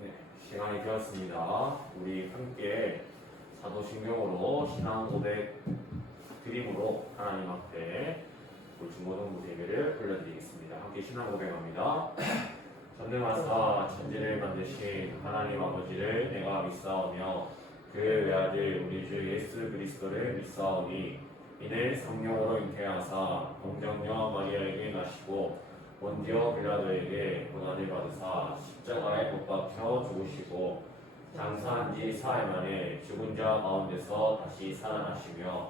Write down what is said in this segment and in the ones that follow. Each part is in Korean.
네, 시간이 되었습니다. 우리 함께 사도신경으로 신앙 고백 드림으로 하나님 앞에 우리 중고등부 대회를 올려드리겠습니다. 함께 신앙 고백합니다. 전능하사 천지를 만드신 하나님 아버지를 내가 믿사오며 그의 외아들 우리 주 예수 그리스도를 믿사오니 이는 성령으로 잉태하사 동정녀 마리아에게 나시고 본디오 빌라도에게 고난을 받으사 십자가에 못 박혀 죽으시고 장사한 지 사흘 만에 죽은 자 가운데서 다시 살아나시며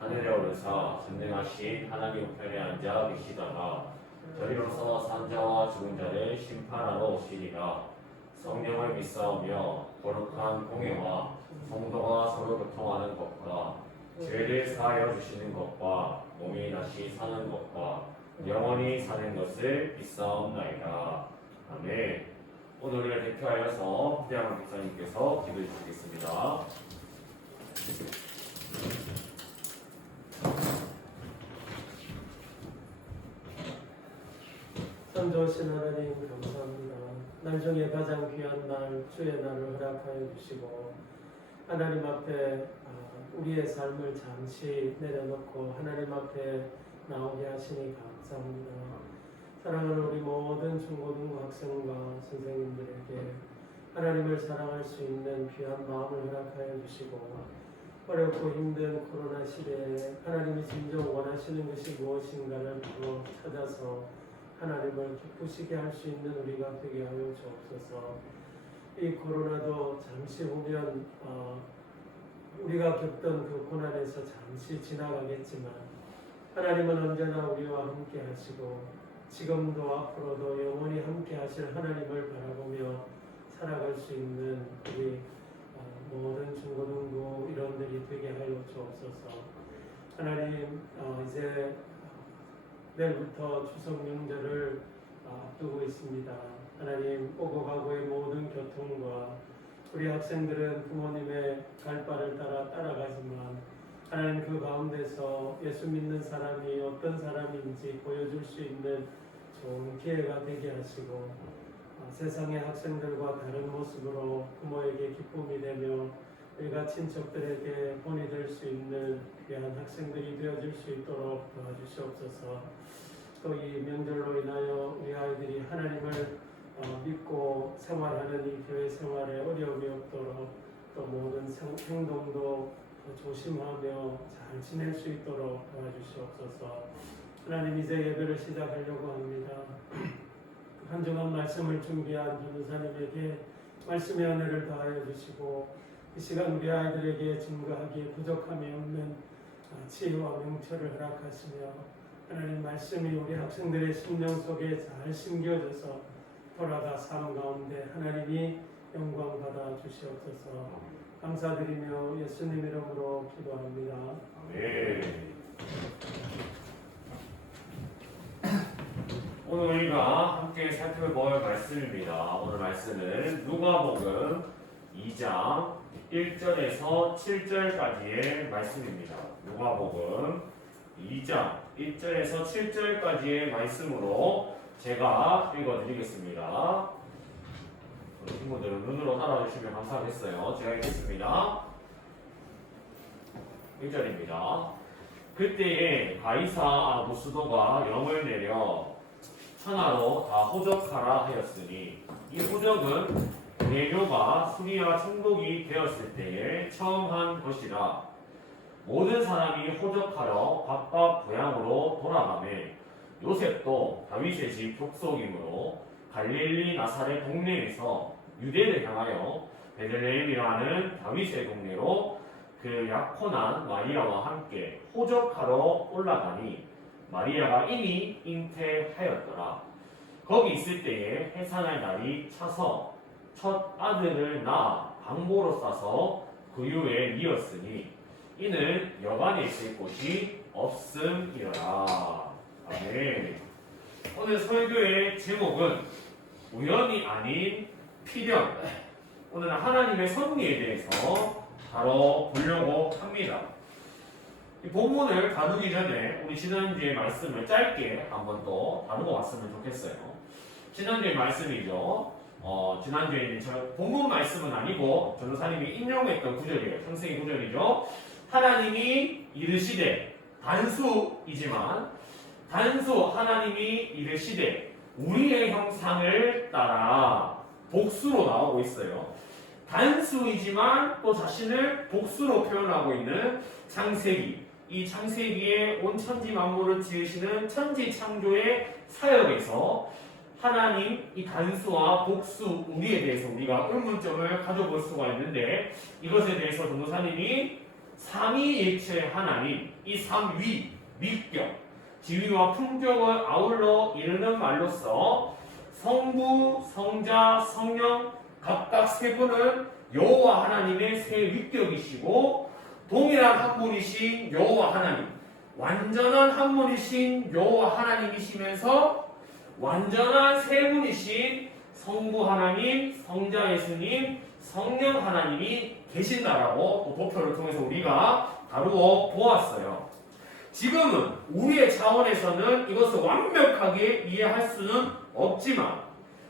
하늘에 오르사 전능하신 하나님 우편에 앉아 계시다가 저리로서 산자와 죽은 자를 심판하러 오시리라. 성령을 믿사오며 거룩한 공예와 성도가 서로 교통하는 것과 죄를 사하여 주시는 것과 몸이 다시 사는 것과 영원히 사는 것을 믿사옵나이다. 아멘. 오늘을 대표하여서 후대한 목사님께서 기도해 주시겠습니다. 참 좋으신 하나님 감사합니다. 날 중에 가장 귀한 날 주의 날을 허락하여 주시고 하나님 앞에 우리의 삶을 잠시 내려놓고 하나님 앞에 나오게 하시니 감사합니다. 사랑하는 우리 모든 중고등부 학생과 선생님들에게 하나님을 사랑할 수 있는 귀한 마음을 허락하여 주시고 어렵고 힘든 코로나 시대에 하나님이 진정 원하시는 것이 무엇인가를 바로 찾아서 하나님을 기쁘시게 할 수 있는 우리가 되게 하여 주옵소서. 이 코로나도 잠시 후면 우리가 겪던 그 고난에서 잠시 지나가겠지만 하나님은 언제나 우리와 함께 하시고 지금도 앞으로도 영원히 함께 하실 하나님을 바라보며 살아갈 수 있는 우리 모든 중고등부 일원들이 되게 하여 주옵소서. 하나님 이제 내일부터 추석 명절을 앞두고 있습니다. 하나님 오고 가고의 모든 교통과 우리 학생들은 부모님의 갈 바를 따라가지만 하나님 그 가운데서 예수 믿는 사람이 어떤 사람인지 보여줄 수 있는 좋은 기회가 되게 하시고 세상의 학생들과 다른 모습으로 부모에게 기쁨이 되며 우리가 친척들에게 본이 될 수 있는 귀한 학생들이 되어줄 수 있도록 도와주시옵소서. 또 이 명절로 인하여 우리 아이들이 하나님을 믿고 생활하는 이 교회 생활에 어려움이 없도록 또 모든 행동도 조심하며 잘 지낼 수 있도록 도와주시옵소서. 하나님 이제 예배를 시작하려고 합니다. 한 주간 말씀을 준비한 변호사님에게 말씀의 은혜를 더하여 주시고 이 시간 우리 아이들에게 증거하기에 부족함이 없는 지혜와 명철을 허락하시며 하나님 말씀이 우리 학생들의 심령 속에 잘 심겨져서 돌아가 삶 가운데 하나님이 영광 받아 주시옵소서. 감사드리며 예수님 이름으로 기도합니다. 아멘. 오늘 우리가 함께 살펴볼 말씀입니다. 오늘 말씀은 누가복음 2장 1절에서 7절까지의 말씀입니다. 누가복음 2장 1절에서 7절까지의 말씀으로 제가 읽어드리겠습니다. 친구들은 눈으로 따라주시면 감사하겠어요. 제가 읽겠습니다. 1절입니다. 그때에 가이사 아구스도가 영을 내려 천하로 다 호적하라 하였으니 이 호적은 내교가 수리와 총독이 되었을 때에 처음 한 것이라. 모든 사람이 호적하러 각각 고향으로 돌아가매 요셉도 다윗의 집 족속이므로 갈릴리 나사렛 동네에서 유대를 향하여 베들레헴이라는 다윗의 동네로 그 약혼한 마리아와 함께 호적하러 올라가니 마리아가 이미 잉태하였더라. 거기 있을 때에 해산할 날이 차서 첫 아들을 낳아 방보로 싸서 구유에 이었으니 이는 여관에 있을 곳이 없음이라. 아멘. 오늘 설교의 제목은 우연이 아닌 필연. 오늘은 하나님의 섭리에 대해서 다뤄보려고 합니다. 이 본문을 다루기 전에 우리 지난주의 말씀을 짧게 한번 또 다루고 왔으면 좋겠어요. 지난주의 말씀이죠. 지난주에는 본문 말씀은 아니고 전도사님이 인용했던 구절이에요. 창세기 구절이죠. 하나님이 이르시되 단수이지만 단수 하나님이 이르시되 우리의 형상을 따라 복수로 나오고 있어요. 단수이지만 또 자신을 복수로 표현하고 있는 창세기. 이 창세기에 온 천지 만물을 지으시는 천지 창조의 사역에서 하나님 이 단수와 복수 우리에 대해서 우리가 의문점을 가져볼 수가 있는데 이것에 대해서 전도사님이 삼위일체 하나님 이 삼위 위격 지위와 품격을 아울러 이르는 말로써 성부, 성자, 성령 각각 세 분은 여호와 하나님의 세 위격이시고 동일한 한 분이신 여호와 하나님 완전한 한 분이신 여호와 하나님이시면서 완전한 세 분이신 성부 하나님, 성자 예수님, 성령 하나님이 계신다라고 또 도표를 통해서 우리가 다루어 보았어요. 지금은 우리의 차원에서는 이것을 완벽하게 이해할 수는 없지만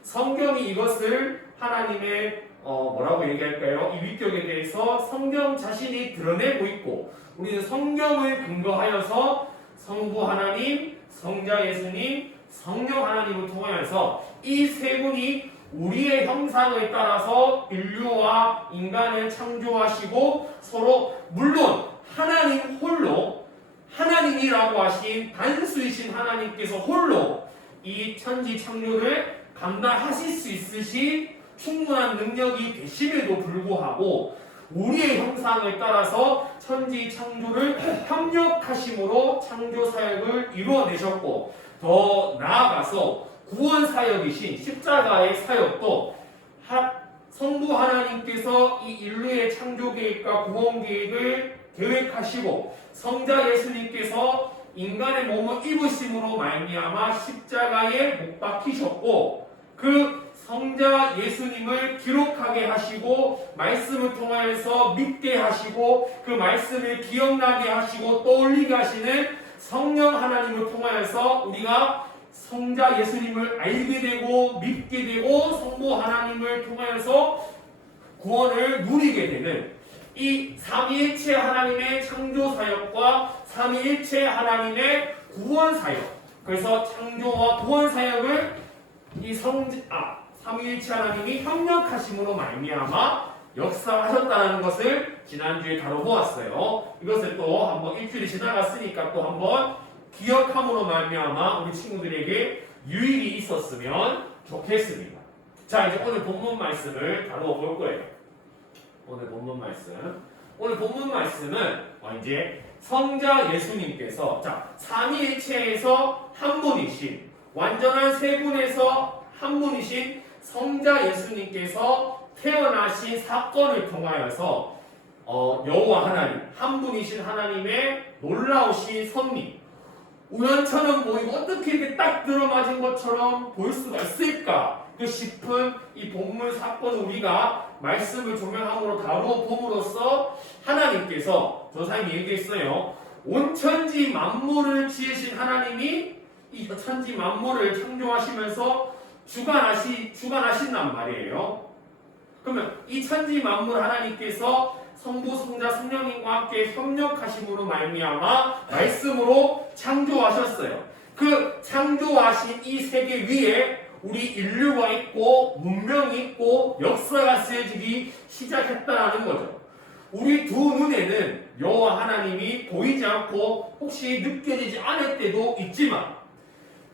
성경이 이것을 하나님의 뭐라고 얘기할까요? 이 위격에 대해서 성경 자신이 드러내고 있고 우리는 성경을 근거하여서 성부 하나님, 성자 예수님, 성령 하나님을 통하여서 이 세 분이 우리의 형상을 따라서 인류와 인간을 창조하시고 서로 물론 하나님 홀로 하나님이라고 하신 단수이신 하나님께서 홀로 이 천지 창조를 감당하실 수 있으신 충분한 능력이 되심에도 불구하고 우리의 형상을 따라서 천지 창조를 협력하심으로 창조 사역을 이루어내셨고 더 나아가서 구원 사역이신 십자가의 사역도 성부 하나님께서 이 인류의 창조 계획과 구원 계획을 계획하시고 성자 예수님께서 인간의 몸을 입으심으로 말미암아 십자가에 못 박히셨고 그 성자 예수님을 기록하게 하시고 말씀을 통하여서 믿게 하시고 그 말씀을 기억나게 하시고 떠올리게 하시는 성령 하나님을 통하여서 우리가 성자 예수님을 알게 되고 믿게 되고 성부 하나님을 통하여서 구원을 누리게 되는 이 삼위일체 하나님의 창조 사역과 삼위일체 하나님의 구원 사역. 그래서 창조와 구원 사역을 이 삼위일체 하나님이 협력하심으로 말미암아 역사하셨다는 것을 지난주에 다뤄보았어요. 이것을 또 한번 일주일이 지나갔으니까 또 한번 기억함으로 말미암아 우리 친구들에게 유익이 있었으면 좋겠습니다. 자, 이제 오늘 본문 말씀을 다루어 볼 거예요. 오늘 본문 말씀은 이제 성자 예수님께서 삼위일체에서 한 분이신 완전한 세 분에서 한 분이신 성자 예수님께서 태어나신 사건을 통하여서 여호와 하나님 한 분이신 하나님의 놀라우신 섭리 우연처럼 보이고 어떻게 이렇게 딱 들어맞은 것처럼 보일 수가 있을까 싶은 이 본문 사건을 우리가 말씀을 조명함으로 다루어 봄으로써 하나님께서 전사님이 얘기했어요. 온 천지 만물을 지으신 하나님이 이 천지 만물을 창조하시면서 주관하신단 말이에요. 그러면 이 천지 만물 하나님께서 성부, 성자, 성령님과 함께 협력하심으로 말미암아 말씀으로 창조하셨어요. 그 창조하신 이 세계 위에 우리 인류가 있고 문명이 있고 역사가 쓰여지기 시작했다는 거죠. 우리 두 눈에는 여호와 하나님이 보이지 않고 혹시 느껴지지 않을 때도 있지만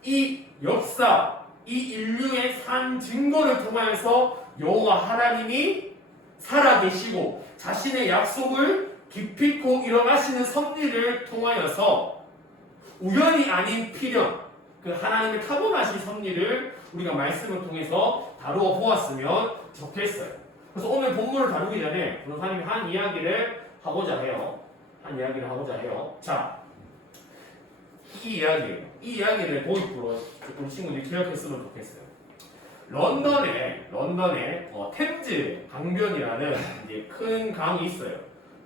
이 역사, 이 인류의 산 증거를 통하여서 여호와 하나님이 살아계시고 자신의 약속을 기필코 이뤄가시는 섭리를 통하여서 우연이 아닌 필연 그 하나님의 타고나신 섭리를 우리가 말씀을 통해서 다루어 보았으면 좋겠어요. 그래서 오늘 본문을 다루기 전에 변호사님이 한 이야기를 하고자 해요. 자, 이 이야기를 도입부로 우리 친구들이 기억했으면 좋겠어요. 런던에 템즈 강변이라는 이제 큰 강이 있어요.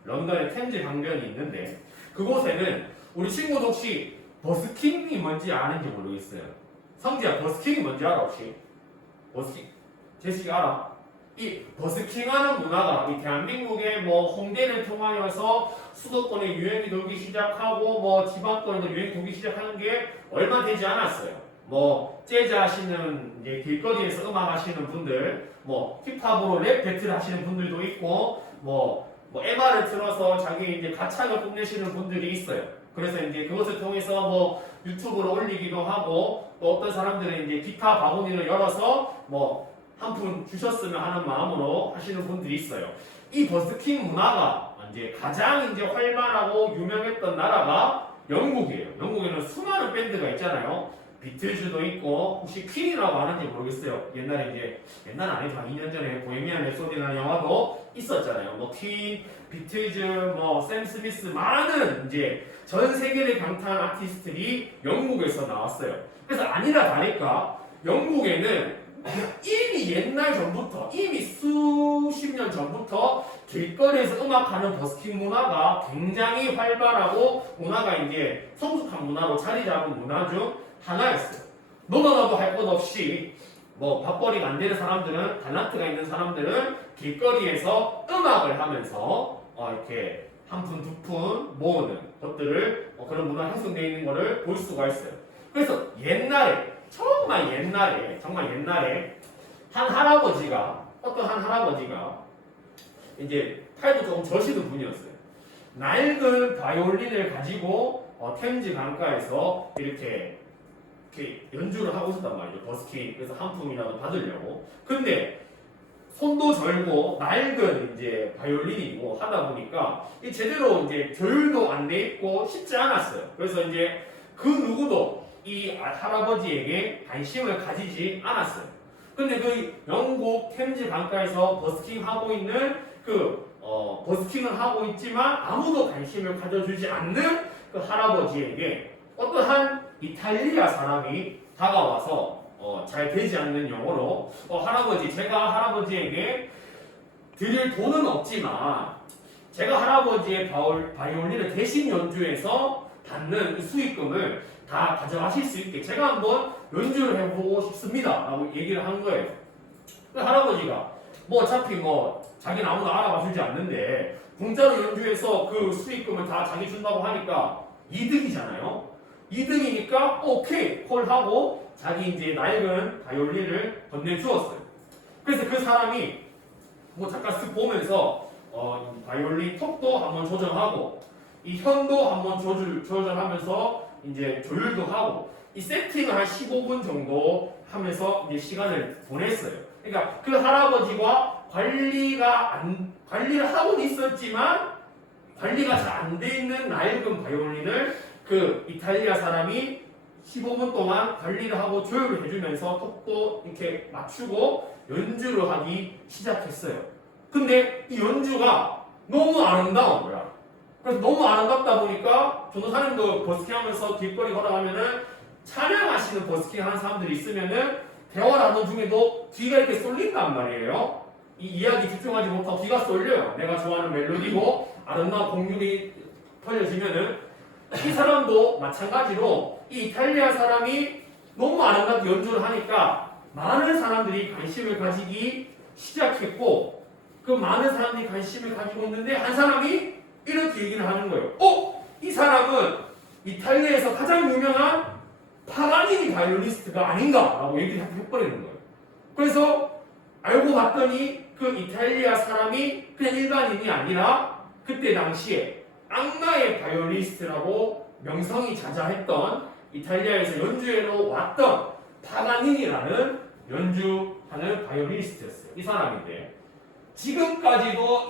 런던에 템즈 강변이 있는데 그곳에는 우리 친구도 혹시 버스킹이 뭔지 아는지 모르겠어요. 성지야, 버스킹이 뭔지 알아 혹시? 버스킹 제시 알아? 이 버스킹하는 문화가 이 대한민국의 뭐 홍대를 통하여서 수도권에 유행이 돌기 시작하고 뭐 지방권에도 유행이 돌기 시작하는 게 얼마 되지 않았어요. 뭐 재즈 하시는 이제 길거리에서 음악 하시는 분들, 뭐 힙합으로 랩 배틀 하시는 분들도 있고, 뭐 MR을 틀어서 자기 이제 가창을 뽐내시는 분들이 있어요. 그래서 이제 그것을 통해서 뭐 유튜브로 올리기도 하고, 또 어떤 사람들은 이제 기타 바구니를 열어서 뭐 한 푼 주셨으면 하는 마음으로 하시는 분들이 있어요. 이 버스킹 문화가 이제 가장 이제 활발하고 유명했던 나라가 영국이에요. 영국에는 수많은 밴드가 있잖아요. 비틀즈도 있고, 혹시 퀸이라고 아는지 모르겠어요. 옛날 아니지만 2년 전에 보헤미안 랩소디라는 영화도 있었잖아요. 뭐 퀸, 비틀즈, 뭐 샘 스미스, 많은 이제 전 세계를 강타한 아티스트들이 영국에서 나왔어요. 그래서 아니나 다를까 영국에는 이미 옛날 전부터, 이미 수십 년 전부터 길거리에서 음악하는 버스킹 문화가 굉장히 활발하고 문화가 이제 성숙한 문화로 자리 잡은 문화 중 하나였어요. 너도 나도 할 것 없이 뭐 밥벌이가 안 되는 사람들은, 탤런트가 있는 사람들은 길거리에서 음악을 하면서 이렇게 한 푼, 두 푼 모으는 것들을 그런 문화 형성되어 있는 것을 볼 수가 있어요. 그래서 정말 옛날에 어떤 한 할아버지가 이제 팔도 조금 저시는 분이었어요. 낡은 바이올린을 가지고 템즈 강가에서 이렇게 연주를 하고 있었단 말이죠. 버스킹. 그래서 한 푼이라도 받으려고. 근데 손도 절고 낡은 이제 바이올린이고 하다 보니까 제대로 이제 조율도 안 돼 있고 쉽지 않았어요. 그래서 이제 그 누구도 이 할아버지에게 관심을 가지지 않았어요. 근데 그 영국 템즈 강가에서 버스킹을 하고 있지만 아무도 관심을 가져주지 않는 그 할아버지에게 어떠한 이탈리아 사람이 다가와서 잘 되지 않는 영어로 제가 할아버지에게 드릴 돈은 없지만 제가 할아버지의 바이올린을 대신 연주해서 받는 이 수익금을 다 가져가실 수 있게 제가 한번 연주를 해보고 싶습니다 라고 얘기를 한 거예요. 그 할아버지가 뭐 어차피 뭐 자기는 아무도 알아봐 주지 않는데 공짜로 연주해서 그 수익금을 다 자기 준다고 하니까 이득이잖아요. 이득이니까 오케이 콜하고 자기 이제 낡은 바이올린을 건네주었어요. 그래서 그 사람이 뭐 잠깐 쓱 보면서 바이올린 턱도 한번 조정하고 이 현도 한번 조절하면서 이제 조율도 하고 이 세팅을 한 15분 정도 하면서 이제 시간을 보냈어요. 그러니까 그 할아버지가 관리를 하고는 있었지만 관리가 잘 안 돼 있는 낡은 바이올린을 그 이탈리아 사람이 15분 동안 관리를 하고 조율을 해주면서 턱도 이렇게 맞추고 연주를 하기 시작했어요. 근데 이 연주가 너무 아름다운 거야. 그래서 너무 아름답다 보니까 전도사님도 버스킹 하면서 길거리 걸어가면은 찬양하시는 버스킹 하는 사람들이 있으면은 대화 나누는 중에도 귀가 이렇게 쏠린단 말이에요. 이 이야기 집중하지 못하고 귀가 쏠려요. 내가 좋아하는 멜로디고 아름다운 곡률이 털려지면은 이 사람도 마찬가지로 이 이탈리아 사람이 너무 아름답게 연주를 하니까 많은 사람들이 관심을 가지기 시작했고 그 많은 사람들이 관심을 가지고 있는데 한 사람이 이렇게 얘기를 하는 거예요. 이 사람은 이탈리아에서 가장 유명한 파가니니 바이올리스트가 아닌가라고 얘기를 해버리는 거예요. 그래서 알고 봤더니 그 이탈리아 사람이 그냥 일반인이 아니라 그때 당시에 악마의 바이올리스트라고 명성이 자자했던 이탈리아에서 연주회로 왔던 파가니니라는 연주하는 바이올리스트였어요. 이 사람인데 지금까지도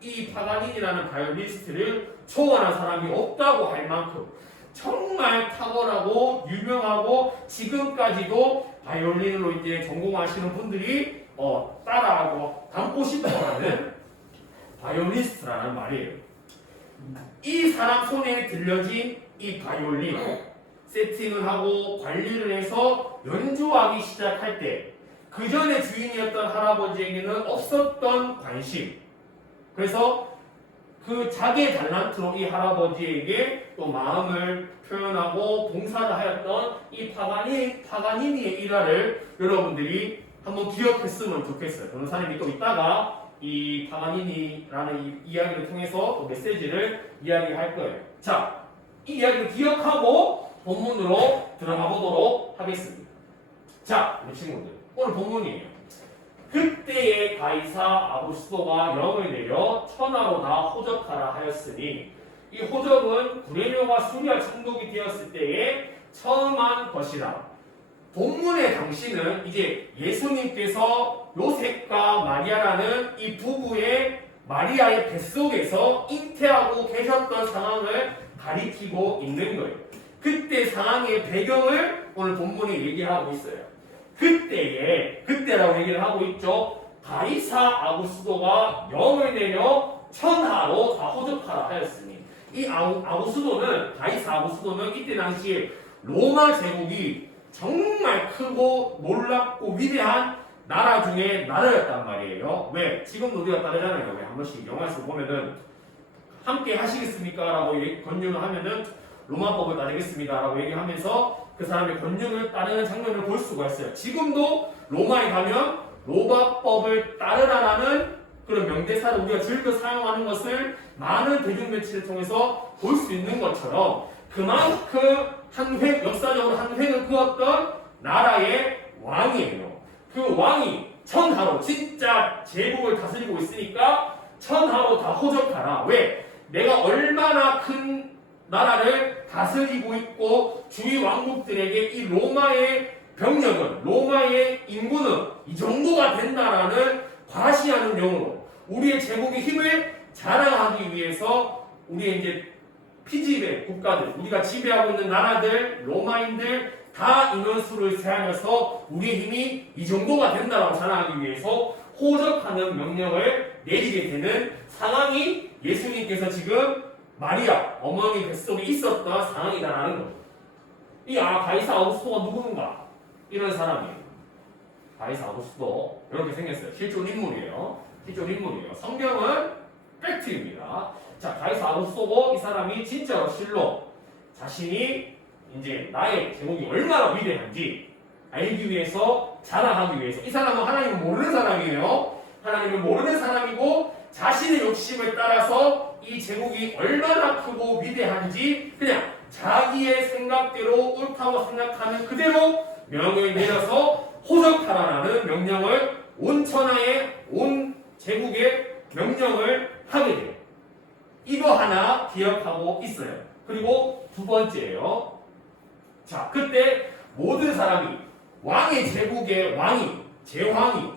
이 파가니니라는 바이올리스트를 초월한 사람이 없다고 할 만큼 정말 탁월하고 유명하고 지금까지도 바이올린으로 이제 전공하시는 분들이 따라하고 닮고 싶어하는 바이올리스트라는 말이에요. 이 사람 손에 들려진 이 바이올린 세팅을 하고 관리를 해서 연주하기 시작할 때 그 전에 주인이었던 할아버지에게는 없었던 관심. 그래서 그 자기의 달란트로 이 할아버지에게 또 마음을 표현하고 봉사를 하였던 이 파가니니의 일화를 여러분들이 한번 기억했으면 좋겠어요. 변호사님이 또 이따가 이 파가니니라는 이 이야기를 통해서 또 메시지를 이야기할 거예요. 자, 이 이야기를 기억하고 본문으로 들어가 보도록 하겠습니다. 자, 우리 친구들, 오늘 본문이에요. 그때의 가이사 아구스도가 영을 내려 천하로 다 호적하라 하였으니, 이 호적은 구레뇨가 수리아 총독이 되었을 때에 처음 한 것이라. 본문의 당시는 이제 예수님께서 요셉과 마리아라는 이 부부의 마리아의 뱃속에서 잉태하고 계셨던 상황을 가리키고 있는 거예요. 그때 상황의 배경을 오늘 본문이 얘기하고 있어요. 그때라고 얘기를 하고 있죠. 가이사 아구스도가 영을 내려 천하로 다 호적하라 하였으니, 이 가이사 아구스도는 이때 당시에 로마 제국이 정말 크고 놀랍고 위대한 나라 중에 나라였단 말이에요. 왜? 지금도 우리가 따르잖아요. 왜? 한 번씩 영화에서 보면은 함께 하시겠습니까? 라고 권유를 하면은 로마법을 따르겠습니다 라고 얘기하면서 그 사람의 권유를 따르는 장면을 볼 수가 있어요. 지금도 로마에 가면 로마법을 따르라라는 그런 명대사를 우리가 즐겨 사용하는 것을 많은 대중매체를 통해서 볼 수 있는 것처럼, 그만큼 역사적으로 한 획을 그었던 나라의 왕이에요. 그 왕이 천하로 진짜 제국을 다스리고 있으니까 천하로 다 호적하라. 왜? 내가 얼마나 큰 나라를 다스리고 있고 주위 왕국들에게 이 로마의 병력은, 로마의 인구는 이 정도가 된다라는 과시하는 용어로 우리의 제국의 힘을 자랑하기 위해서 우리의 이제 피지배 국가들, 우리가 지배하고 있는 나라들, 로마인들 다 인원수를 세하면서 우리의 힘이 이 정도가 된다라고 자랑하기 위해서 호적하는 명령을 내리게 되는 상황이 예수님께서 지금 마리아 어머니 뱃속에 있었던 상황이다라는 거죠. 이 가이사 아구스토가 누구인가? 이런 사람이에요. 가이사 아구스토 이렇게 생겼어요. 실존 인물이에요. 성경은 팩트입니다. 자, 가이사 아구스토고, 이 사람이 진짜로 실로 자신이 이제 나의 제목이 얼마나 위대한지 알기 위해서, 자랑하기 위해서. 이 사람은 하나님을 모르는 사람이에요. 하나님을 모르는 사람이고, 자신의 욕심을 따라서 이 제국이 얼마나 크고 위대한지 그냥 자기의 생각대로 옳다고 생각하는 그대로 명을 내려서 호적하라라는 명령을 온 천하의 온 제국의 명령을 하게 돼요. 이거 하나 기억하고 있어요. 그리고 두 번째예요. 자, 그때 모든 사람이 왕의 제국의 제왕이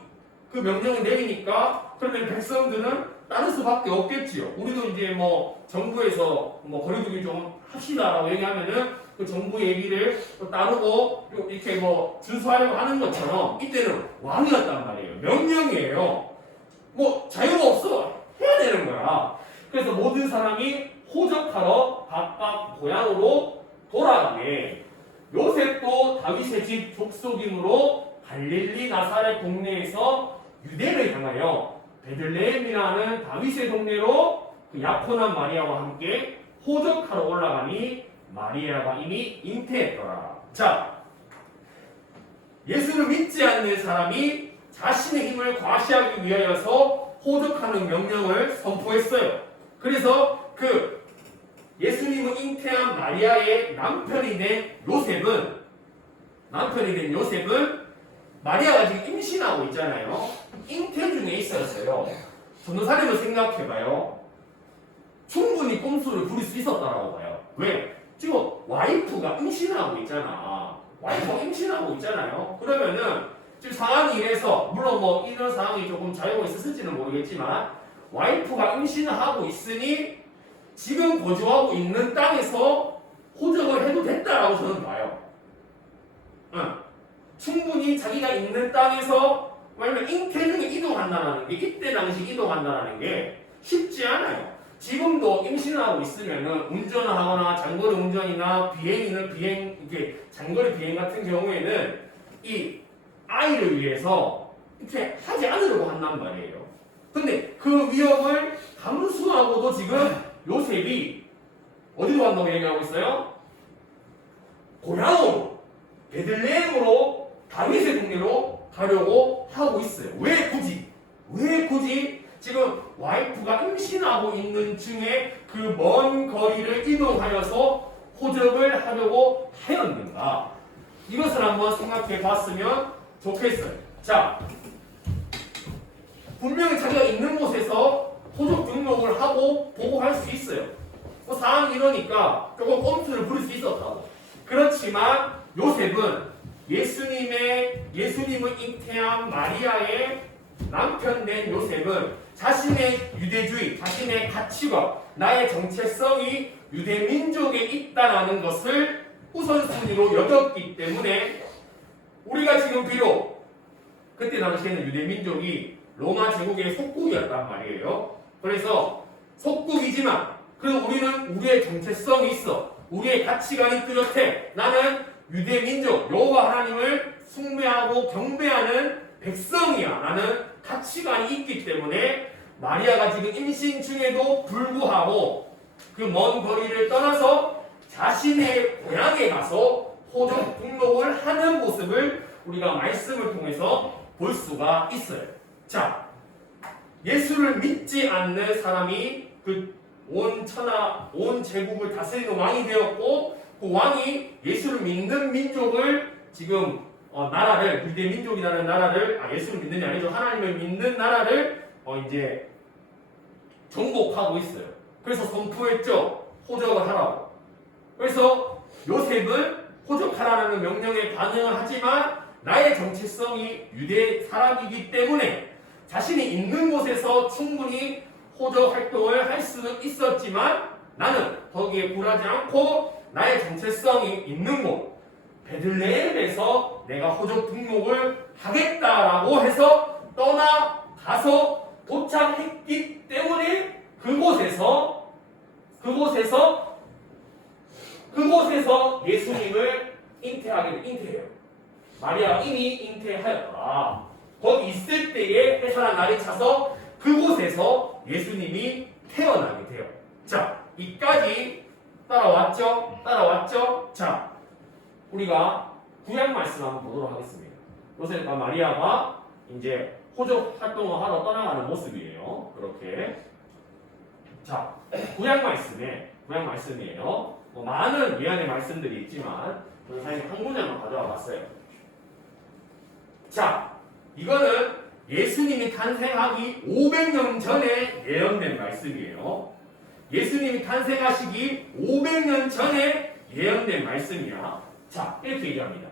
그 명령을 내리니까, 그러면 백성들은 따를 수밖에 없겠지요. 우리도 이제 뭐 정부에서 뭐 거리두기 좀 합시다라고 얘기하면은 그 정부 얘기를 따르고 이렇게 뭐 준수하려고 하는 것처럼 이때는 왕이었단 말이에요. 명령이에요. 뭐 자유가 없어. 해야 되는 거야. 그래서 모든 사람이 호적하러 각각 고향으로 돌아가게, 요셉도 다윗의 집 족속이므로 갈릴리 나사렛 동네에서 유대를 향하여 베들레헴이라는 다윗의 동네로 그 약혼한 마리아와 함께 호적하러 올라가니 마리아가 이미 잉태했더라. 자, 예수를 믿지 않는 사람이 자신의 힘을 과시하기 위하여서 호적하는 명령을 선포했어요. 그래서 그 예수님을 잉태한 마리아의 남편이 된 요셉은 마리아가 지금 임신하고 있잖아요. 잉태 중에 있었어요. 전도사님을 생각해봐요. 충분히 꼼수를 부릴 수 있었다라고 봐요. 왜? 지금 와이프가 임신하고 있잖아. 와이프가 임신하고 있잖아요. 그러면은 지금 상황이 이래서, 물론 뭐 이런 상황이 조금 자유가 있었을지는 모르겠지만, 와이프가 임신을 하고 있으니 지금 거주하고 있는 땅에서 호적을 해도 됐다라고 저는 봐요. 충분히 자기가 있는 땅에서, 왜냐면 잉태 중에 이동한다는 게, 이때 당시 이동한다는 게 쉽지 않아요. 지금도 임신을 하고 있으면은 운전을 하거나 장거리 운전이나 이게 장거리 비행 같은 경우에는 이 아이를 위해서 이렇게 하지 않으려고 한단 말이에요. 근데 그 위험을 감수하고도 지금 요셉이 어디로 간다고 얘기하고 있어요? 고향으로, 베들레헴으로, 다윗의 동네로 가려고 하고 있어요. 왜 굳이? 왜 굳이 지금 와이프가 임신하고 있는 중에 그 먼 거리를 이동하여서 호적을 하려고 하였는가? 이것을 한번 생각해 봤으면 좋겠어요. 자, 분명히 자기가 있는 곳에서 호적 등록을 하고 보고할 수 있어요. 뭐 상황이 이러니까 조금 꼼수를 부릴 수 있었다고. 그렇지만 요셉은 예수님을 잉태한 마리아의 남편 된 요셉은 자신의 유대주의, 자신의 가치관, 나의 정체성이 유대 민족에 있다라는 것을 우선순위로 여겼기 때문에 우리가 지금 비록 그때 당시에는 유대 민족이 로마 제국의 속국이었단 말이에요. 그래서 속국이지만 그래도 우리는 우리의 정체성이 있어. 우리의 가치관이 뚜렷해. 나는 유대 민족 여호와 하나님을 숭배하고 경배하는 백성이야. 라는 가치관이 있기 때문에 마리아가 지금 임신 중에도 불구하고 그 먼 거리를 떠나서 자신의 고향에 가서 호적 등록을 하는 모습을 우리가 말씀을 통해서 볼 수가 있어요. 자, 예수를 믿지 않는 사람이 그 온 천하, 온 제국을 다스리는 왕이 되었고 그 왕이 예수를 믿는 민족을 지금 나라를 유대 민족이라는 나라를 예수를 믿는 게 아니죠. 하나님을 믿는 나라를 이제 정복하고 있어요. 그래서 선포했죠. 호적을 하라고. 그래서 요셉은 호적하라는 명령에 반응을 하지만 나의 정체성이 유대 사람이기 때문에 자신이 있는 곳에서 충분히 호적 활동을 할 수는 있었지만 나는 거기에 굴하지 않고 나의 정체성이 있는 곳 베들레헴에서 내가 호적 등록을 하겠다라고 해서 떠나가서 도착했기 때문에 그곳에서 예수님을 잉태해요. 마리아가 이미 잉태하였다. 거기 있을 때에 해산한 날이 차서 그곳에서 예수님이 태어나게 돼요. 자, 이까지 따라왔죠? 자, 우리가 구약 말씀 한번 보도록 하겠습니다. 요셉과 마리아가 이제 호적 활동을 하러 떠나가는 모습이에요. 그렇게. 자, 구약 말씀이에요. 뭐 많은 예언의 말씀들이 있지만 선생님 한 문장만 가져와 봤어요. 자, 이거는 예수님이 탄생하기 500년 전에 예언된 말씀이에요. 예수님이 탄생하시기 500년 전에 예언된 말씀이야. 자, 이렇게 얘기합니다.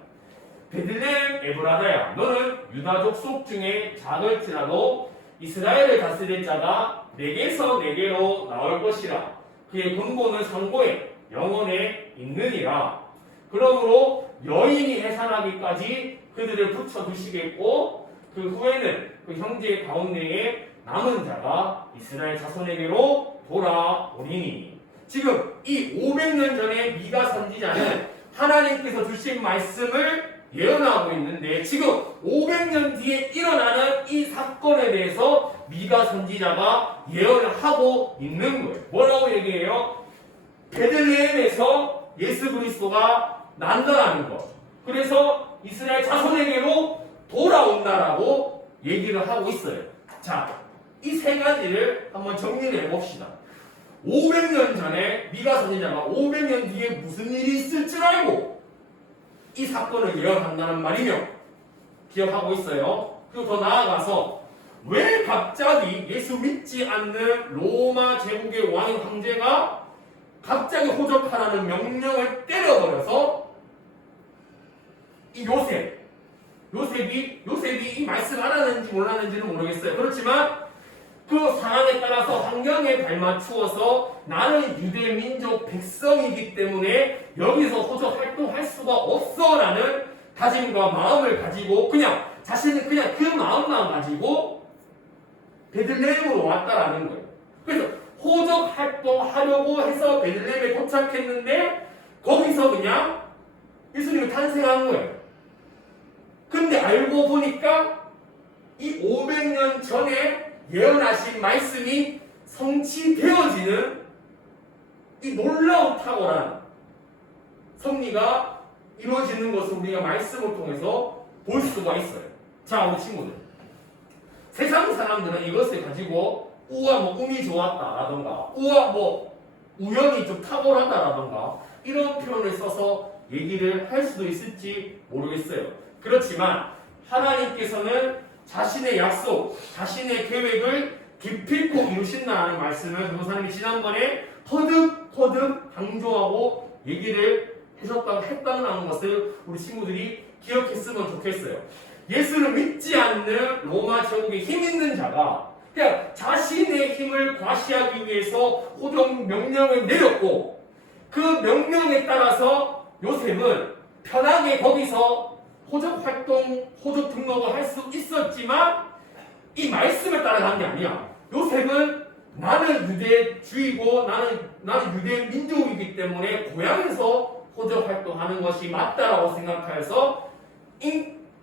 베들레헴 에브라다야, 너는 유다족 속 중에 작을지라도 이스라엘을 다스릴 자가 내게서 내게로 나올 것이라. 그의 근본은 상고에 영원에 있느니라. 그러므로 여인이 해산하기까지 그들을 붙여두시겠고 그 후에는 그 형제 가운데에 남은 자가 이스라엘 자손에게로 돌아오리니. 지금 이 500년 전에 미가 선지자는 하나님께서 주신 말씀을 예언하고 있는데 지금 500년 뒤에 일어나는 이 사건에 대해서 미가 선지자가 예언을 하고 있는 거예요. 뭐라고 얘기해요? 베들레헴에서 예수 그리스도가 난다라는 것. 그래서 이스라엘 자손에게로 돌아온다라고 얘기를 하고 있어요. 자, 이 세 가지를 한번 정리를 해봅시다. 500년 전에 미가 선지자가 500년 뒤에 무슨 일이 있을 줄 알고 이 사건을 예언한다는 말이며 기억하고 있어요. 그리고 더 나아가서 왜 갑자기 예수 믿지 않는 로마 제국의 왕인 황제가 갑자기 호적하라는 명령을 때려버려서 이 요셉이 이 말씀 알았는지 몰랐는지는 모르겠어요. 그렇지만 그 상황에 따라서 환경에 발맞추어서 나는 유대 민족 백성이기 때문에 여기서 호적 활동할 수가 없어라는 다짐과 마음을 가지고 자신은 그냥 그 마음만 가지고 베들레헴으로 왔다라는 거예요. 그래서 호적 활동하려고 해서 베들레헴에 도착했는데 거기서 그냥 예수님이 탄생한 거예요. 근데 알고 보니까 이 500년 전에 예언하신 말씀이 성취되어지는 이 놀라운 탁월한 섭리가 이루어지는 것을 우리가 말씀을 통해서 볼 수가 있어요. 자, 우리 친구들. 세상 사람들은 이것을 가지고 우와 뭐 운이 좋았다라던가 우와 뭐 우연히 좀 탁월하다라던가 이런 표현을 써서 얘기를 할 수도 있을지 모르겠어요. 그렇지만 하나님께서는 자신의 약속, 자신의 계획을 기필코 이루신다는 말씀을 변호사님이 지난번에 거듭 강조하고 얘기를 했다는 것을 우리 친구들이 기억했으면 좋겠어요. 예수를 믿지 않는 로마 제국의 힘 있는 자가 그냥 자신의 힘을 과시하기 위해서 호적 명령을 내렸고 그 명령에 따라서 요셉은 편하게 거기서 호적 활동, 호적 등록을 할 수 있었지만 이 말씀을 따라간 게 아니야. 요셉은 나는 유대주의고 나는 유대 민족이기 때문에 고향에서 호적 활동하는 것이 맞다라고 생각해서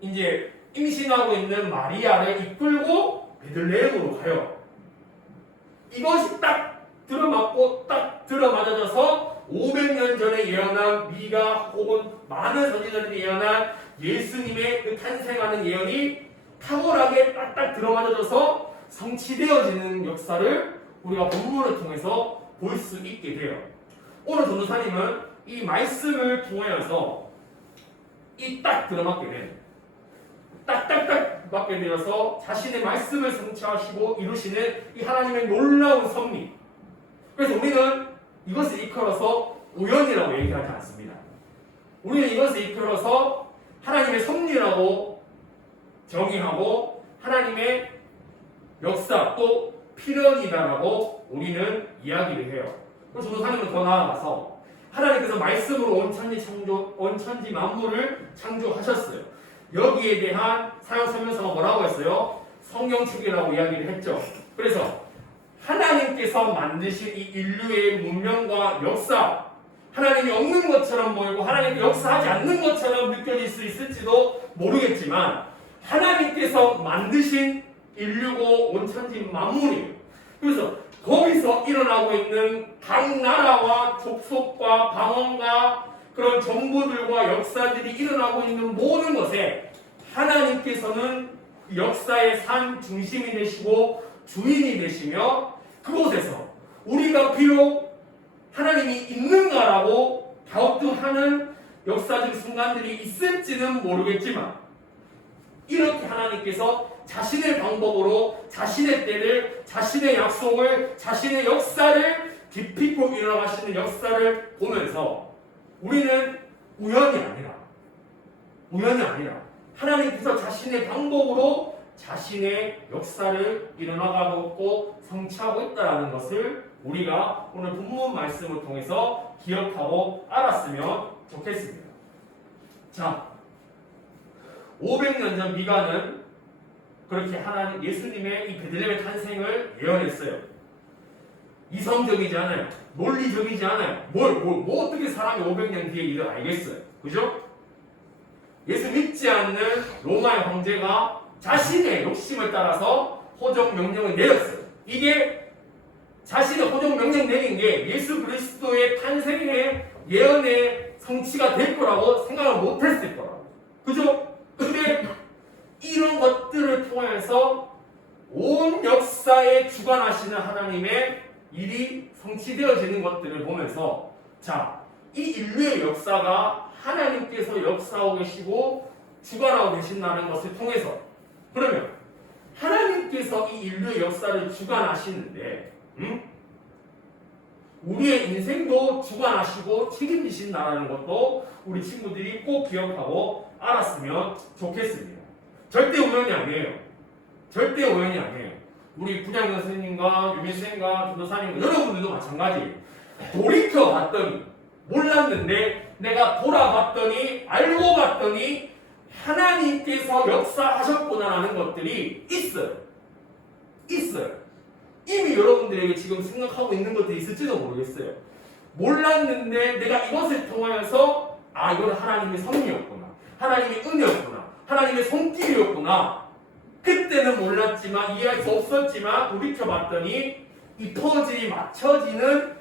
이제 임신하고 있는 마리아를 이끌고 베들레헴으로 가요. 이것이 딱 들어맞고 딱 들어맞아져서 500년 전에 예언한 미가 혹은 많은 선지자들이 예언한 예수님의 그 탄생하는 예언이 탁월하게 딱딱 들어맞아져서 성취되어지는 역사를 우리가 본문을 통해서 볼 수 있게 돼요. 오늘 전도사님은 이 말씀을 통하여서 이 딱 들어맞게 된 딱딱딱 맞게 되어서 자신의 말씀을 성취하시고 이루시는 이 하나님의 놀라운 섭리. 그래서 우리는 이것을 이끌어서 우연이라고 얘기하지 않습니다. 우리는 이것을 이끌어서 하나님의 섭리라고 정의하고 하나님의 역사 또 필연이다라고 우리는 이야기를 해요. 그래서 전도사님은 더 나아가서 하나님께서 말씀으로 온천지 만물을 창조하셨어요. 여기에 대한 사용 설명서가 뭐라고 했어요? 성경축이라고 이야기를 했죠. 그래서 하나님께서 만드신 이 인류의 문명과 역사, 하나님이 없는 것처럼 보이고 하나님이 역사하지 않는 것처럼 느껴질 수 있을지도 모르겠지만 하나님께서 만드신 인류고 온천지 만물이에요. 그래서 거기서 일어나고 있는 각 나라와 족속과 방언과 그런 정부들과 역사들이 일어나고 있는 모든 것에 하나님께서는 역사의 산 중심이 되시고 주인이 되시며 그곳에서 우리가 비록 하나님이 있는가라고 갸우뚱하는 역사적 순간들이 있을지는 모르겠지만 이렇게 하나님께서 자신의 방법으로 자신의 때를, 자신의 약속을, 자신의 역사를 기필코 일어나가시는 역사를 보면서 우리는 우연이 아니라 하나님께서 자신의 방법으로 자신의 역사를 일어나가고 성취하고 있다는 것을 우리가 오늘 본문 말씀을 통해서 기억하고 알았으면 좋겠습니다. 자, 500년 전 미가는 그렇게 하나님 예수님의 이 베들레헴의 탄생을 예언했어요. 이성적이지 않아요. 논리적이지 않아요. 뭐 어떻게 사람이 500년 뒤에 이걸 알겠어요. 그죠? 예수 믿지 않는 로마의 황제가 자신의 욕심을 따라서 호적 명령을 내렸어요. 이게 자신의 호적 명령 내린 게 예수 그리스도의 탄생의 예언의 성취가 될 거라고 생각을 못했을 거라고. 그죠? 근데 이런 것들을 통해서 온 역사에 주관하시는 하나님의 일이 성취되어지는 것들을 보면서 자, 이 인류의 역사가 하나님께서 역사하고 계시고 주관하고 계신다는 것을 통해서 그러면 하나님께서 이 인류의 역사를 주관하시는데 우리의 인생도 주관하시고 책임지신다는 것도 우리 친구들이 꼭 기억하고 알았으면 좋겠습니다. 절대 우연이 아니에요. 절대 우연이 아니에요. 우리 부장관 선생님과 유민 선생님과 전도사님과 여러분들도 마찬가지. 돌이켜 봤더니 몰랐는데 내가 돌아봤더니 알고 봤더니 하나님께서 역사하셨구나라는 것들이 있어요. 이미 여러분들에게 지금 생각하고 있는 것들이 있을지도 모르겠어요. 몰랐는데 내가 이것을 통하여서 이건 하나님의 섭리였구나. 하나님의 은혜였구나. 하나님의 손길이었구나. 그때는 몰랐지만 이해할 수 없었지만 돌이켜봤더니 이 퍼즐이 맞춰지는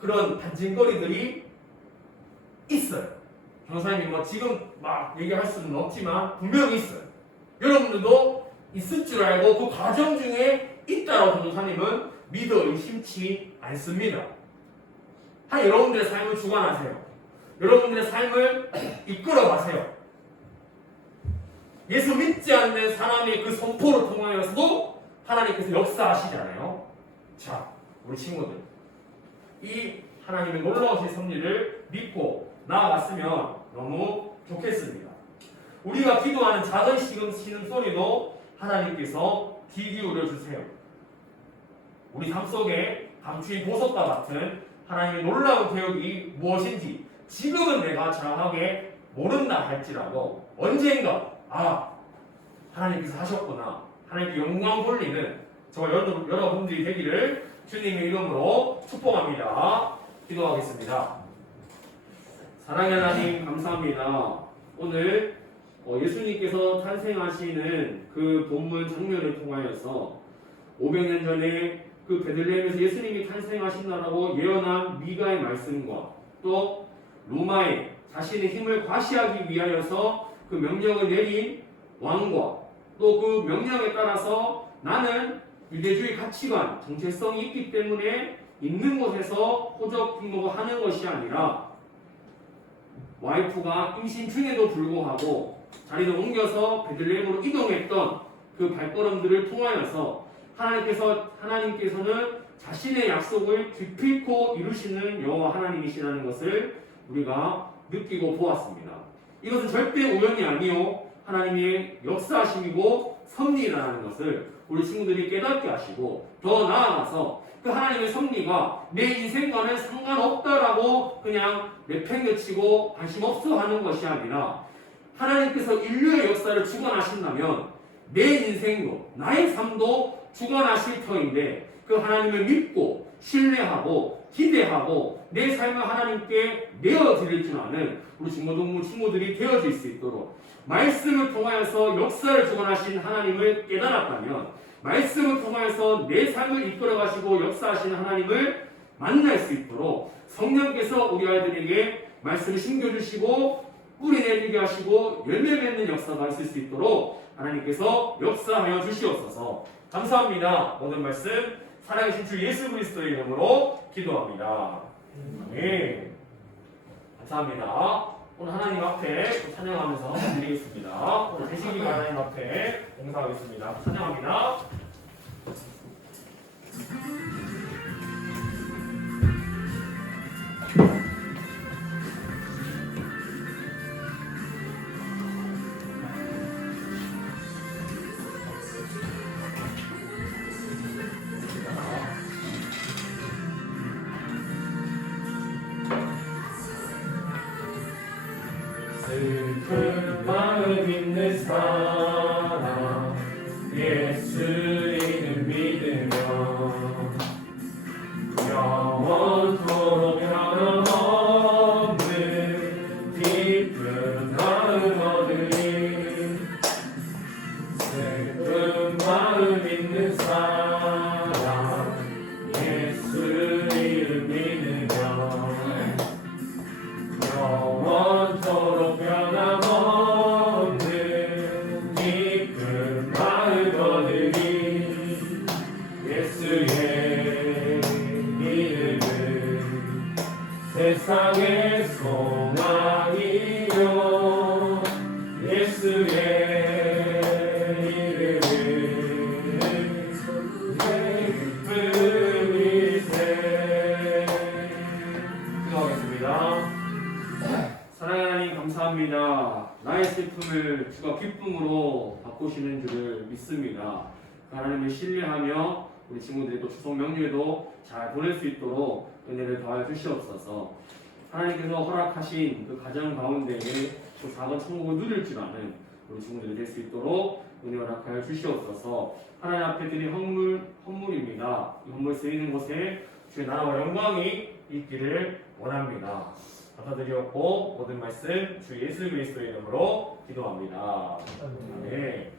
그런 반증거리들이 있어요. 변호사님이 뭐 지금 막 얘기할 수는 없지만 분명히 있어요. 여러분들도 있을 줄 알고 그 과정 중에 있다라고 변호사님은 믿어 의심치 않습니다. 여러분들의 삶을 주관하세요. 여러분들의 삶을 이끌어 가세요. 예수 믿지 않는 사람의 그 선포를 통하여서도 하나님께서 역사하시잖아요. 자, 우리 친구들, 이 하나님의 놀라우신 섭리를 믿고 나아갔으면 너무 좋겠습니다. 우리가 기도하는 작은 신음소리도 하나님께서 귀 기울여 주세요. 우리 삶 속에 감추인 보석과 같은 하나님의 놀라운 계획이 무엇인지 지금은 내가 정확하게 모른다 할지라도 언젠가 하나님께서 하셨구나, 하나님께 영광 돌리는 저와 여러분들이 되기를 주님의 이름으로 축복합니다. 기도하겠습니다. 사랑하는 하나님 감사합니다. 오늘 예수님께서 탄생하시는 그 본문 장면을 통하여서 500년 전에 그 베들레헴에서 예수님이 탄생하신다라고 예언한 미가의 말씀과 또 로마에 자신의 힘을 과시하기 위하여서 그 명령을 내린 왕과 또 그 명령에 따라서 나는 유대주의 가치관, 정체성이 있기 때문에 있는 곳에서 호적 등록을 하는 것이 아니라 와이프가 임신 중에도 불구하고 자리를 옮겨서 베들레헴으로 이동했던 그 발걸음들을 통하여서 하나님께서는 자신의 약속을 기필코 이루시는 여호와 하나님이시라는 것을 우리가 느끼고 보았습니다. 이것은 절대 우연이 아니요 하나님의 역사하심이고 섭리라는 것을 우리 친구들이 깨닫게 하시고 더 나아가서 그 하나님의 섭리가 내 인생과는 상관없다라고 그냥 내팽개치고 관심 없어 하는 것이 아니라 하나님께서 인류의 역사를 주관하신다면 내 인생도 나의 삶도 주관하실 터인데 그 하나님을 믿고 신뢰하고 기대하고 내 삶을 하나님께 내어드릴 줄 아는 우리 중고등부 친구들이 되어질 수 있도록 말씀을 통하여서 역사를 주관하신 하나님을 깨달았다면 말씀을 통하여서 내 삶을 이끌어가시고 역사하시는 하나님을 만날 수 있도록 성령께서 우리 아이들에게 말씀을 심겨주시고 뿌리 내리게 하시고 열매 맺는 역사가 있을 수 있도록 하나님께서 역사하여 주시옵소서. 감사합니다. 모든 말씀 살아계신 주 예수 그리스도의 이름으로 기도합니다. 아멘. 감사합니다. 오늘 하나님 앞에 찬양하면서 드리겠습니다. 오늘 대신기가 하나님 앞에 봉사하겠습니다. 찬양합니다. 슬픈 마음 있는 사람 예수 이름 믿으며 영원토록 변함없는 기쁜 마음 얻으리. 슬픈 마음 있는 사람 예수 이름 믿으며 영원토록 변함없는 기쁜 마음 얻으리. 예수의 이름은 세상의 소망이요 예수의 이름은 기쁨이세. 기도하겠습니다. 사랑하는 하나님 감사합니다. 나의 슬픔을 주가 기쁨으로 바꾸시는 줄을 믿습니다. 그 하나님을 신뢰하며 우리 친구들이 또 추석 명절에도 잘 보낼 수 있도록 은혜를 더하여 주시옵소서. 하나님께서 허락하신 그 가정 가운데에 그 작은 천국을 누릴 줄 아는 우리 친구들이 될 수 있도록 은혜 허락하여 주시옵소서. 하나님 앞에 드린 헌물입니다. 이 헌물 쓰이는 곳에 주의 나라와 영광이 있기를 원합니다. 감사드리었고 모든 말씀 주 예수 그리스도의 이름으로 기도합니다. 아멘.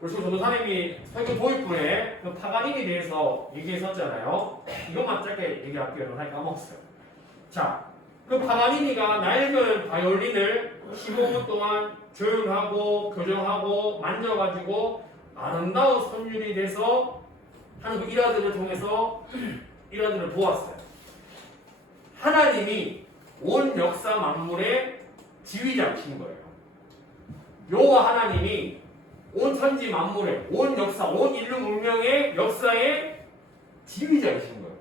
우리 전도사님이 설교 도입부에 그 파가닌에 대해서 얘기했었잖아요. 이것만 짧게 얘기할게요. 전도사님 까먹었어요. 자, 그 파가니니가 낡은 바이올린을 15분 동안 조율하고 교정하고 만져가지고 아름다운 선율이 돼서 하는 그 일화들을 통해서 일화들을 보았어요. 하나님이 온 역사 만물의 지휘자이신 거예요. 여호와 하나님이 온 천지 만물의 온 역사, 온 인류 문명의 역사의 지휘자이신 거예요.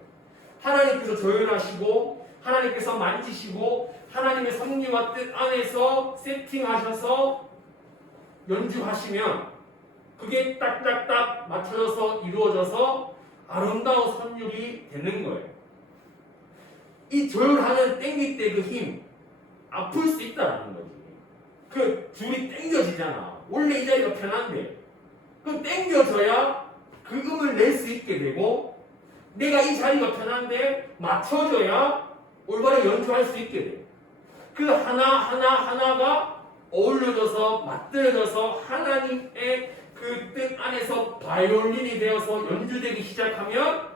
하나님께서 조율하시고 하나님께서 만지시고 하나님의 섭리와 뜻 안에서 세팅하셔서 연주하시면 그게 딱딱딱 맞춰져서 이루어져서 아름다운 선율이 되는 거예요. 이 조율하는 땡길 때 그 힘 아플 수 있다라는 거지. 그 줄이 땡겨지잖아. 원래 이 자리가 편한데 그 땡겨져야 그 음을 낼 수 있게 되고 내가 이 자리가 편한데 맞춰져야 올바르게 연주할 수 있게 돼. 그 하나가 어울려져서 맞들어져서 하나님의 그 뜻 안에서 바이올린이 되어서 연주되기 시작하면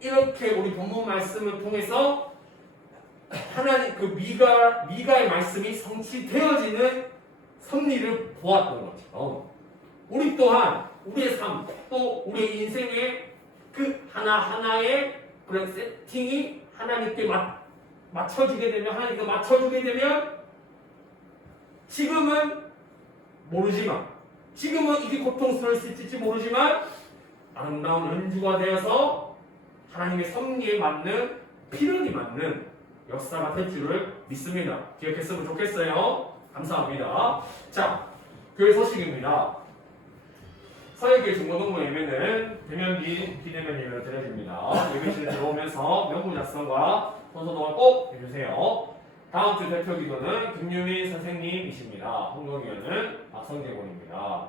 이렇게 우리 본문 말씀을 통해서 하나님 그 미가의 말씀이 성취되어지는 섭리를 보았던 거죠. 우리 또한 우리의 삶, 또 우리의 인생의 그 하나하나의 그런 세팅이 하나님께 맞춰지게 되면 하나님께 맞춰주게 되면 지금은 모르지만 지금은 이게 고통스러울 수 있을지 모르지만 아름다운 연주가 되어서 하나님의 섭리에 맞는 필연이 맞는 역사가 될 줄을 믿습니다. 기억했으면 좋겠어요. 감사합니다. 자, 교회 소식입니다. 서해교회 중고동부 예배는 대면기 비대면 예배를 드려집니다. 예배실에 들어오면서 명부 작성과 선서동을 꼭 해주세요. 다음 주 대표 기도는 김유민 선생님이십니다. 홍동위원은 박성재 군입니다.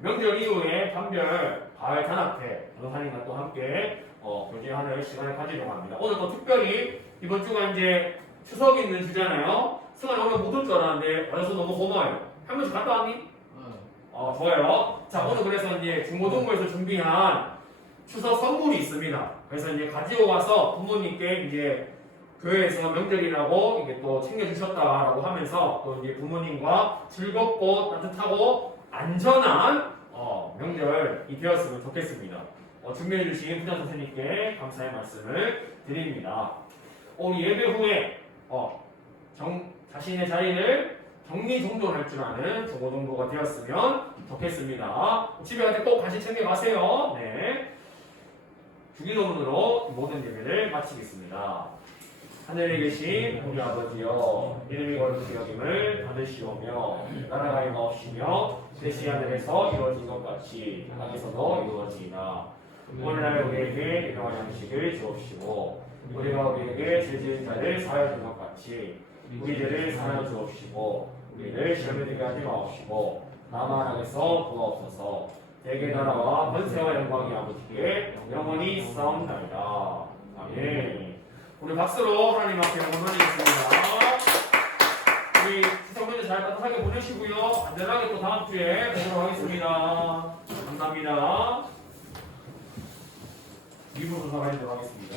명절 이후에 판별 가을 단합회 전도사님과 또 함께 교제하는 시간을 가지려고 합니다. 오늘 또 특별히 이번 주가 이제 추석이 있는 주잖아요. 승환이 오늘 못 올 줄 알았는데 와줘서 너무 고마워요. 한 번씩 갔다 왔니? 좋아요. 자, 오늘 그래서 이제 중고등부에서 준비한 추석 선물이 있습니다. 그래서 이제 가지고 와서 부모님께 이제 교회에서 명절이라고 이게 또 챙겨주셨다라고 하면서 또 이제 부모님과 즐겁고 따뜻하고 안전한 명절이 되었으면 좋겠습니다. 준비해주신 부장 선생님께 감사의 말씀을 드립니다. 우리 예배 후에 자신의 자리를 정리정돈할 줄 아는 중고등부가 되었으면 좋겠습니다. 집에 갈 때 꼭 간식 챙겨가세요. 네. 주기도문으로 모든 예배를 마치겠습니다. 하늘에 계신 우리 아버지여, 이름이 거룩히 여김을 받으시오며 나라가 임하옵시며 뜻이 하늘에서 이루어진 것 같이 땅에서도 이루어지이다. 오늘날 우리에게 일용할 양식을 주옵시고 우리가 우리에게 죄 지은 자를 사하여 준 것 같이 우리 죄를 사하여 주옵시고 우리를 시험에 들게 하지 마옵시고 다만 악에서 구하옵소서. 대개 나라와 권세와 영광이 아버지께 영원히 있사옵나이다. 아멘. 우리 박수로 하나님 앞에 영광 올리겠습니다. 우리 추석연휴 잘 따뜻하게 보내시고요. 안전하게 또 다음 주에 보도록 하겠습니다. 감사합니다. 미국 조사가 하도록 하겠습니다.